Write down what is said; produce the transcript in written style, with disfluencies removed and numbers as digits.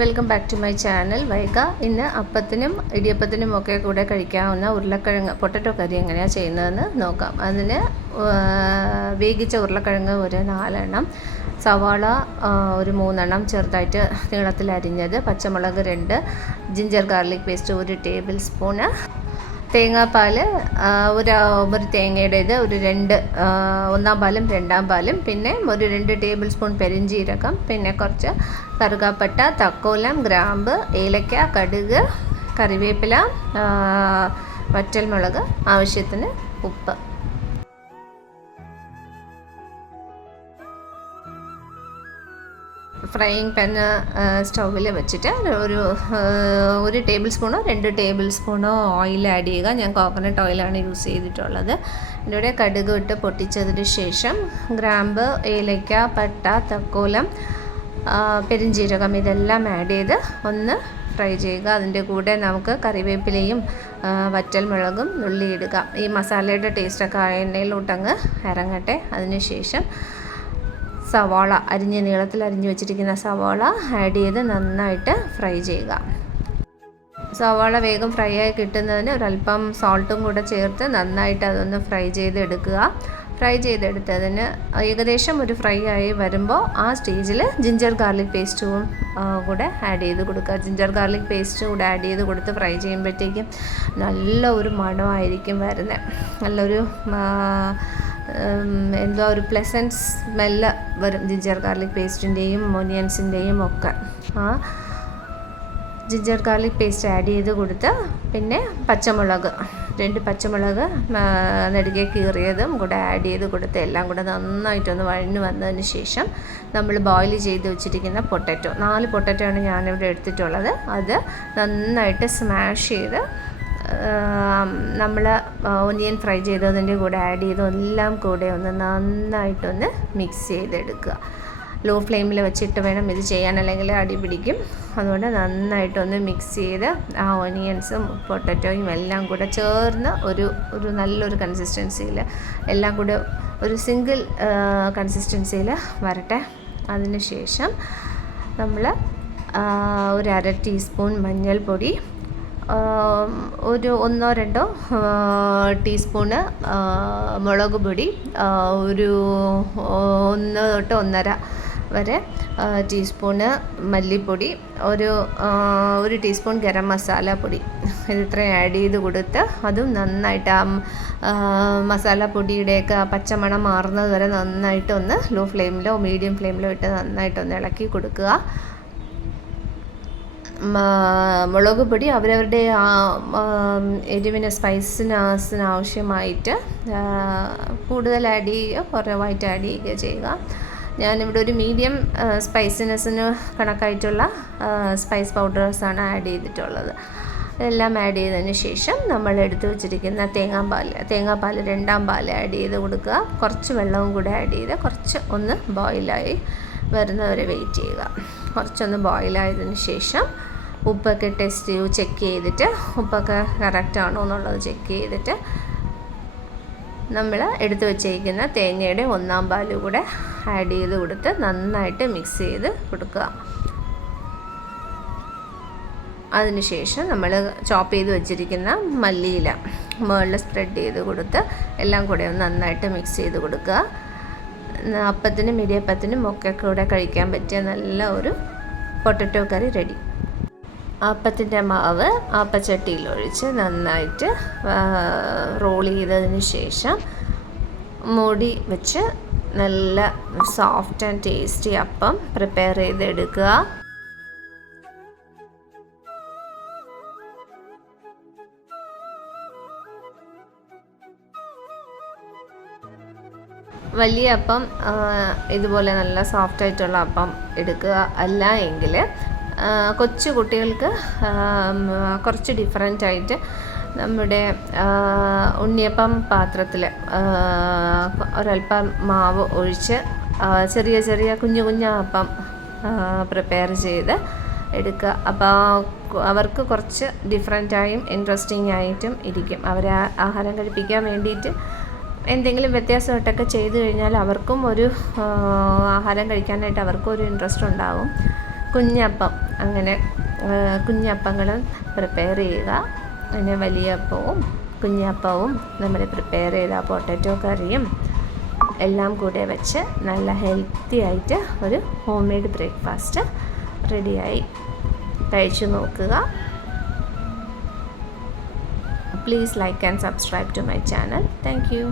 Welcome back to my channel Vaiga. ഇന്ന് അപ്പത്തിനും ഇടിയപ്പത്തിനും ഒക്കെ കൂടെ കഴിക്കാവുന്ന ഉരുളക്കിഴങ്ങ് പൊട്ടറ്റോ കറി എങ്ങനെയാണ് ചെയ്യുന്നതെന്ന് നോക്കാം. അതിന് വേവിച്ച ഉരുളക്കിഴങ്ങ് ഒരു 4 എണ്ണം, സവാള ഒരു 3 എണ്ണം ചെറുതായിട്ട് നീളത്തിൽ അരിഞ്ഞത്, പച്ചമുളക് 2, ginger garlic paste 1 table spoon, തേങ്ങാപ്പാൽ ഒരു തേങ്ങയുടേത് ഒരു 2 ഒന്നാം പാലും 2ആം പാലും, പിന്നെ ഒരു 2 ടേബിൾ സ്പൂൺ പെരിഞ്ജീരകം, പിന്നെ കുറച്ച് കറുകാപ്പട്ട, തക്കോലം, ഗ്രാമ്പ്, ഏലക്ക, കടുക്, കറിവേപ്പില, വറ്റൽമുളക്, ആവശ്യത്തിന് ഉപ്പ്. ഫ്രൈയിങ് പാൻ സ്റ്റൗവിൽ വെച്ചിട്ട് ഒരു ടേബിൾ സ്പൂണോ 2 ടേബിൾ സ്പൂണോ ഓയിൽ ആഡ് ചെയ്യുക. ഞാൻ കോക്കനട്ട് ഓയിലാണ് യൂസ് ചെയ്തിട്ടുള്ളത്. ഇതിലൂടെ കടുക് ഇട്ട് പൊട്ടിച്ചതിന് ശേഷം ഗ്രാമ്പ്, ഏലക്ക, പട്ട, തക്കോലം, പെരിഞ്ജീരകം ഇതെല്ലാം ആഡ് ചെയ്ത് ഒന്ന് ഫ്രൈ ചെയ്യുക. അതിൻ്റെ കൂടെ നമുക്ക് കറിവേപ്പിലയും വറ്റൽമുളകും നുള്ളിയിടുക. ഈ മസാലയുടെ ടേസ്റ്റൊക്കെ ആ എണ്ണയിലോട്ടങ്ങ് ഇറങ്ങട്ടെ. അതിന് ശേഷം സവാള നീളത്തിൽ അരിഞ്ഞ് വെച്ചിരിക്കുന്ന സവാള ആഡ് ചെയ്ത് നന്നായിട്ട് ഫ്രൈ ചെയ്യുക. സവാള വേഗം ഫ്രൈ ആയി കിട്ടുന്നതിന് ഒരല്പം സോൾട്ടും കൂടെ ചേർത്ത് നന്നായിട്ട് അതൊന്ന് ഫ്രൈ ചെയ്തെടുക്കുക. ഫ്രൈ ചെയ്തെടുത്തതിന് ഏകദേശം ഒരു ഫ്രൈ ആയി വരുമ്പോൾ ആ സ്റ്റേജിൽ ജിഞ്ചർ ഗാർലിക് പേസ്റ്റും കൂടെ ആഡ് ചെയ്ത് കൊടുക്കുക. ജിഞ്ചർ ഗാർലിക് പേസ്റ്റ് കൂടെ ആഡ് ചെയ്ത് കൊടുത്ത് ഫ്രൈ ചെയ്യുമ്പോഴത്തേക്കും നല്ല ഒരു മണമായിരിക്കും വരുന്നത്. നല്ലൊരു എന്തോ ഒരു പ്ലസൻറ്റ് സ്മെല്ല് വരും ജിഞ്ചർ ഗാർലിക് പേസ്റ്റിൻ്റെയും ഓനിയൻസിൻ്റെയും ഒക്കെ. ആ ജിഞ്ചർ ഗാർലിക് പേസ്റ്റ് ആഡ് ചെയ്ത് കൊടുത്ത് പിന്നെ പച്ചമുളക് 2 പച്ചമുളക് നെടുകെ കീറിയതും കൂടെ ആഡ് ചെയ്ത് കൊടുത്ത് എല്ലാം കൂടെ നന്നായിട്ടൊന്ന് വഴഞ്ഞു വന്നതിന് ശേഷം നമ്മൾ ബോയിൽ ചെയ്ത് വെച്ചിരിക്കുന്ന പൊട്ടറ്റോ 4 പൊട്ടറ്റോ ആണ് ഞാനിവിടെ എടുത്തിട്ടുള്ളത്. അത് നന്നായിട്ട് സ്മാഷ് ചെയ്ത് നമ്മൾ ഓനിയൻ ഫ്രൈ ചെയ്തതിൻ്റെ കൂടെ ആഡ് ചെയ്ത് എല്ലാം കൂടെ ഒന്ന് നന്നായിട്ടൊന്ന് മിക്സ് ചെയ്തെടുക്കുക. ലോ ഫ്ലെയിമിൽ വെച്ചിട്ട് വേണം ഇത് ചെയ്യാൻ, അല്ലെങ്കിൽ അടി പിടിക്കും. അതുകൊണ്ട് നന്നായിട്ടൊന്ന് മിക്സ് ചെയ്ത് ആ ഓനിയൻസും പൊട്ടറ്റോയും എല്ലാം കൂടെ ചേർന്ന് ഒരു നല്ലൊരു കൺസിസ്റ്റൻസിയിൽ എല്ലാം കൂടെ ഒരു സിംഗിൾ കൺസിസ്റ്റൻസിയിൽ വരട്ടെ. അതിന് ശേഷം നമ്മൾ ഒരു 1/2 ടീസ്പൂൺ മഞ്ഞൾപ്പൊടി, ഒരു 1-2 ടീസ്പൂണ് മുളക് പൊടി, ഒരു 1 തൊട്ട് 1.5 വരെ ടീസ്പൂണ് മല്ലിപ്പൊടി, ഒരു ടീസ്പൂൺ ഗരം മസാല പൊടി, ഇതിത്രയും ആഡ് ചെയ്ത് കൊടുത്ത് അതും നന്നായിട്ട് മസാലപ്പൊടിയുടെയൊക്കെ പച്ചമണം മാറുന്നത് വരെ നന്നായിട്ടൊന്ന് ലോ ഫ്ലെയിമിലോ മീഡിയം ഫ്ലെയിമിലോ ഇട്ട് നന്നായിട്ടൊന്ന് ഇളക്കി കൊടുക്കുക. മുളക് പൊടി അവരവരുടെ എരിവിന് സ്പൈസിന് ആവശ്യമായിട്ട് കൂടുതൽ ആഡ് ചെയ്യുക, കുറവായിട്ട് ആഡ് ചെയ്യുക ചെയ്യുക. ഞാനിവിടെ ഒരു മീഡിയം സ്പൈസിനെസ്സിന് കണക്കായിട്ടുള്ള സ്പൈസ് പൗഡേഴ്സാണ് ആഡ് ചെയ്തിട്ടുള്ളത്. ഇതെല്ലാം ആഡ് ചെയ്തതിന് ശേഷം നമ്മൾ എടുത്തു വെച്ചിരിക്കുന്ന തേങ്ങാപ്പാൽ 2ആം പാൽ ആഡ് ചെയ്ത് കൊടുക്കുക. കുറച്ച് വെള്ളവും കൂടെ ആഡ് ചെയ്ത് കുറച്ച് ഒന്ന് ബോയിലായി വരുന്നവരെ വെയിറ്റ് ചെയ്യുക. കുറച്ചൊന്ന് ബോയിലായതിന് ശേഷം ഉപ്പൊക്കെ ചെക്ക് ചെയ്തിട്ട് ഉപ്പൊക്കെ കറക്റ്റാണോ എന്നുള്ളത് ചെക്ക് ചെയ്തിട്ട് നമ്മൾ എടുത്തു വെച്ചിരിക്കുന്ന തേങ്ങയുടെ 1ആം പാൽ കൂടെ ആഡ് ചെയ്ത് കൊടുത്ത് നന്നായിട്ട് മിക്സ് ചെയ്ത് കൊടുക്കുക. അതിനുശേഷം നമ്മൾ ചോപ്പ് ചെയ്ത് വെച്ചിരിക്കുന്ന മല്ലിയില മുകളിൽ സ്പ്രെഡ് ചെയ്ത് കൊടുത്ത് എല്ലാം കൂടെ ഒന്ന് നന്നായിട്ട് മിക്സ് ചെയ്ത് കൊടുക്കുക. അപ്പത്തിനും ഇടിയപ്പത്തിനും ഒക്കെ കൂടെ കഴിക്കാൻ പറ്റിയ നല്ല ഒരു പൊട്ടറ്റോ കറി റെഡി. അപ്പത്തിൻ്റെ മാവ് അപ്പച്ചട്ടിയിൽ ഒഴിച്ച് നന്നായിട്ട് റോൾ ചെയ്തതിന് ശേഷം മൂടി വെച്ച് നല്ല സോഫ്റ്റ് ആൻഡ് ടേസ്റ്റി അപ്പം പ്രിപ്പയർ ചെയ്തെടുക്കുക. വലിയ അപ്പം ഇതുപോലെ നല്ല സോഫ്റ്റായിട്ടുള്ള അപ്പം എടുക്കുക. അല്ല എങ്കിൽ കൊച്ചു കുട്ടികൾക്ക് കുറച്ച് ഡിഫറൻറ്റായിട്ട് നമ്മുടെ ഉണ്ണിയപ്പം പാത്രത്തിൽ ഒരല്പം മാവ് ഒഴിച്ച് ചെറിയ കുഞ്ഞു അപ്പം പ്രിപ്പയർ ചെയ്ത് എടുക്കുക. അപ്പോൾ അവർക്ക് കുറച്ച് ഡിഫറൻറ്റായും ഇൻട്രസ്റ്റിംഗ് ആയിട്ടും ഇരിക്കും. അവരെ ആഹാരം കഴിപ്പിക്കാൻ വേണ്ടിയിട്ട് എന്തെങ്കിലും വ്യത്യാസമായിട്ടൊക്കെ ചെയ്തു കഴിഞ്ഞാൽ അവർക്കും ഒരു ആഹാരം കഴിക്കാനായിട്ട് അവർക്കും ഒരു ഇൻട്രസ്റ്റ് ഉണ്ടാകും. കുഞ്ഞപ്പം, അങ്ങനെ കുഞ്ഞപ്പങ്ങളും പ്രിപ്പയർ ചെയ്യുക. പിന്നെ വലിയ അപ്പവും കുഞ്ഞപ്പവും നമ്മൾ പ്രിപ്പയർ ചെയ്ത പൊട്ടറ്റോ കറിയും എല്ലാം കൂടെ വെച്ച് നല്ല ഹെൽത്തി ആയിട്ട് ഒരു ഹോം മെയ്ഡ് ബ്രേക്ക്ഫാസ്റ്റ് റെഡിയായി. കഴിച്ചു നോക്കുക. Please like and subscribe to my channel. Thank U.